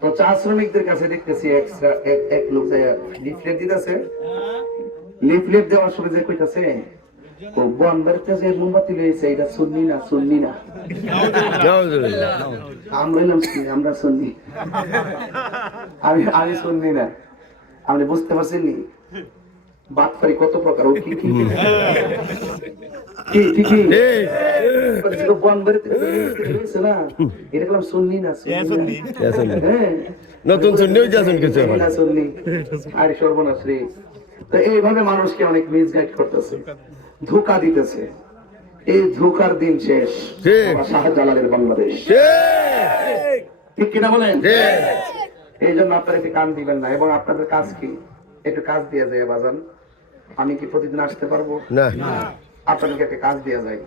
তো চা শ্রমিকদের কাছে দেখতেছি এক লোক লিফলেট দিতেছে। লিফলেট দেওয়ার সময় যে কইতাছে ও বনবাড়িতে যে মোমবাতি লইছে এটা সুন্নি না সুন্নি না। আমরা বললাম আমরা সুন্নি। আমি সুন্নি না। আপনি বুঝতে পারছেন নি বাটপারি কত প্রকার? ও কি কি কি বনবাড়িতে লইছে না এটা বললাম সুন্নি না সুন্নি। নতুন সুন্নি হইছে আসুন কিছু না সুন্নি। আরে সর্বনাশ রে। তো এইভাবে মানুষকে অনেক মিসগাইড করতেছে, ধোঁকা দিতেছে। এই ধোঁকার দিন শেষ। শাহজালালের বাংলাদেশ, ঠিক কিনা বলেন? এই জন্য আপনারা একটু কান দিবেন না। এবং আপনাদের কাজ কি? একটু কাজ দিয়ে যায় বাজান। আমি কি প্রতিদিন আসতে পারবো না? আপনাদেরকে একটা কাজ দিয়ে যায়।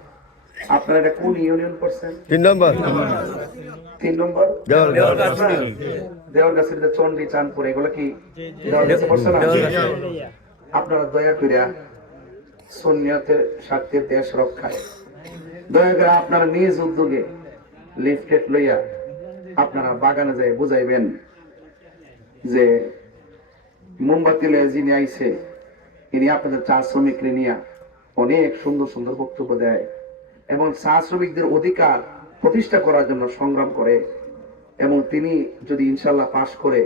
আপনারা এটা কোন ইউনিয়ন করছেন? 3 নম্বর 3 নম্বর দেওয়ারগাছির চন্ডী চাঁদপুর, এগুলো কি দেওয়ারগাছি পড়ছে না? আপনারা দয়া করিয়া সুন্নিয়তের স্বার্থে দেশ রক্ষায় দয়া করে আপনারা নিজ উদ্যোগে লিফলেট লইয়া আপনারা বাগানে যাই বুঝাইবেন যে মোমবাতি লয়ে যিনি আইছে ইনি আপনাদের চা শ্রমিকরে নিয়ে অনেক সুন্দর সুন্দর বক্তব্য দেয় এবং চা শ্রমিকদের অধিকার প্রতিষ্ঠা করার জন্য সংগ্রাম করে। এবং তিনি যদি ইনশাল্লাহ পাশ করে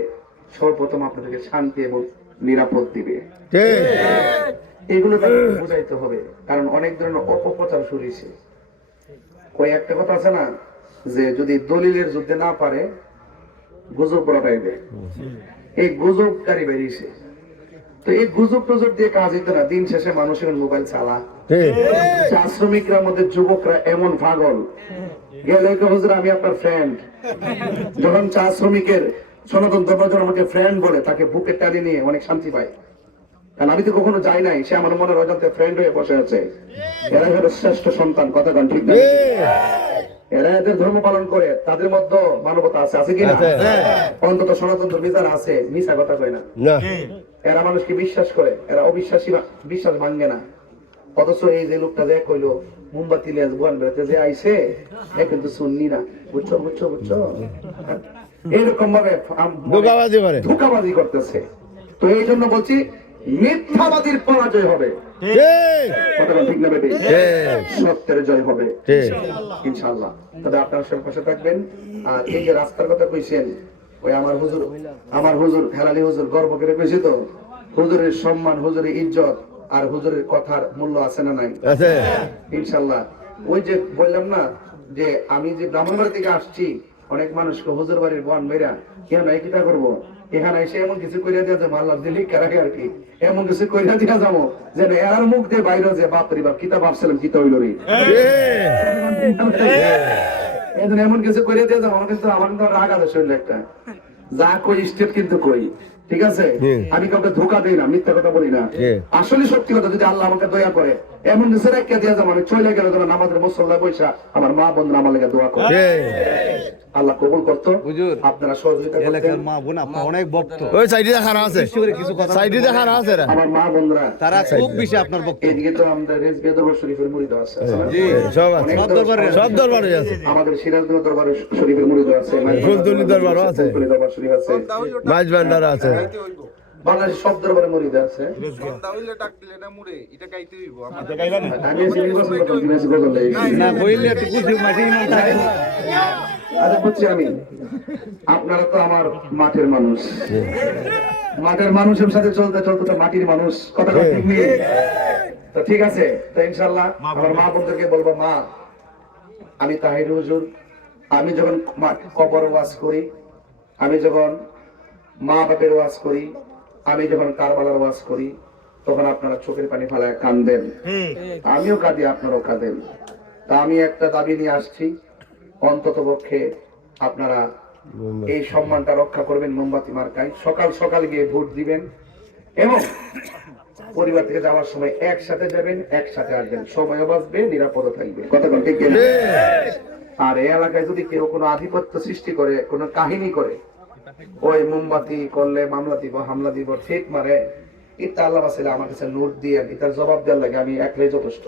সর্বপ্রথম আপনাদেরকে শান্তি এবং নিরাপদ দিবে। এগুলো তাদেরকে বোঝাইতে হবে, কারণ অনেক ধরনের অপপ্রচার শুরু হয়েছে। ওই একটা কথা আছে না যে যদি দলিলের যুদ্ধে না পারে গুজব রটাইবে, এই গুজবকারী বেরিয়েছে। তো এই গুজব টুজব দিয়ে কাজ হইতো না। দিন শেষে মানুষের মোবাইল চালা। চা শ্রমিকরা মধ্যে যুবকরা এমন পাগল গেলে হুজুর আমি আপনার ফ্রেন্ড। যখন চা শ্রমিকের সনাতন ধর্ম আমাকে ফ্রেন্ড বলে তাকে বুকে টানি নিয়ে অনেক শান্তি পায়, কারণ আমি তো কখনো যাই নাই, সে আমার মনের অজান্তে ফ্রেন্ড হয়ে বসে আছে। এরা হলো শ্রেষ্ঠ সন্তান, কথা গান ঠিক না? এরা এদের ধর্ম পালন করে, তাদের মধ্যে মানবতা আছে, আছে কিনা? অন্তত সনাতন ধর্মী যারা আছে মিশা কথা কয় না। এরা মানুষকে বিশ্বাস করে, এরা অবিশ্বাসী, বিশ্বাস ভাঙ্গে না। অথচ এই যে লোকটা যে কইলো মোমবাতি লিয়ে বুয়ান বেড়াতে যে আইছে এ কিন্তু সুন্নি না। বুঝছো বুঝছো বুঝছো? এইরকম ভাবে ধোঁকাবাজি করতেছে। তো এই জন্য বলছি মিথ্যাবাদীর পরাজয় হবে, ঠিক না বেটি? সত্যের জয় হবে ইনশাআল্লাহ। তবে আপনারা সব পাশে থাকবেন। আর এই যে রাস্তার কথা কইছেন, ওই আমার হুজুর হেলালি হুজুর গর্ব করে কইছে তো, হুজুরের সম্মান, হুজুরের ইজ্জত আর হুজুরের কথার মূল্য আছে না নাই? ইনশাআল্লাহ। ওই যে বললাম না যে আমি যে ব্রাহ্মণবাড়ি থেকে আসছি, অনেক মানুষকে হুজুর বাড়ির বন মেরা কেন কিটা করবো, এখানে এসে এমন কিছু কইরা দিয়া যাবো, আল্লাহ দিলি কারাকে আর কি এমন কিছু কইরা দিয়া যাবো যেন এর মুখ দিয়ে বাইরে যে বাপরি বাপ কিতা ভাবছিলাম কিতা হইল রে, এমন কিছু কইরা দিয়া যাবো। আমার কিন্তু রাগ আছে শরীরে একটা, যা কই স্টেট কিন্তু কই, ঠিক আছে? আমি কাউকে ধোকা দেই না, মিথ্যা কথা বলি না, আসলে সত্যি কথা। যদি আল্লাহ আমাকে দয়া করে এমন কিছু রেখে দিয়া যাবো, আমি চলে গেলে ধরেন আমাদের মুসল্লায় বৈশা আমার মা বন্ধুরা আমার লেগে দোয়া করে, আল্লাহ কবুল করতো। আপনারা সহযোগিতা করতেন। মা বোন আপনার অনেক ভক্ত, ওই সাইডে দেখানো আছে, কিছু কথা সাইডে দেখানো আছে, আমার মা বন্ধুরা তারা খুব বেশি আপনার ভক্ত। এদিকে তো আমাদের রেজবিয়া দরবার শরীফের মুরিদ আছে, জি সব আছে, সব দরবারে আছে। আমাদের সিরাজগঞ্জ দরবার শরীফের মুরিদ আছে, ফুলতলি দরবার আছে, দরবার শরীফ আছে, মাছ ভান্ডার আছে, বাংলাদেশ সব দরবারে মুরিদ আছে। আমি আপনারা তো আমার মাঠের মানুষ, মাঠের মানুষের সাথে চলতে চলতে তো মাটির মানুষ, কথা ঠিক নেই তো? ঠিক আছে, তো ইনশাল্লাহ আমার মা বোনদেরকে বলবো, মা আমি তাহির হুজুর, আমি যখন কবর ওয়াজ করি, আমি যখন মা বাপের ওয়াজ করি, আমি যখন কারবালার ওয়াজ করি, তখন আপনারা চোখের পানি ফেলায় কাঁদেন, আমিও কাঁদি, আপনারাও কাঁদেন। তা আমি একটা দাবি নিয়ে আসছি, অন্তত পক্ষে আপনারা এই সম্মানটা রক্ষা করবেন। মোমবাতি মার্কায় সকাল সকাল গিয়ে ভোট দিবেন এবং পরিবার থেকে যাওয়ার সময় একসাথে যাবেন, একসাথে আসবেন, সময় বাঁচবে, নিরাপদ থাকবে, কথা বলতে গেলে। আর এই এলাকায় যদি কেউ কোনো আধিপত্য সৃষ্টি করে, কোনো কাহিনী করে, ওই মোমবাতি করলে মামলা দিব, হামলা দিব, ঠিক মারে, এটা আল্লাহ আমার কাছে নোট দিয়ে ইতার জবাব দেওয়ার লাগে আমি একলাই যথেষ্ট।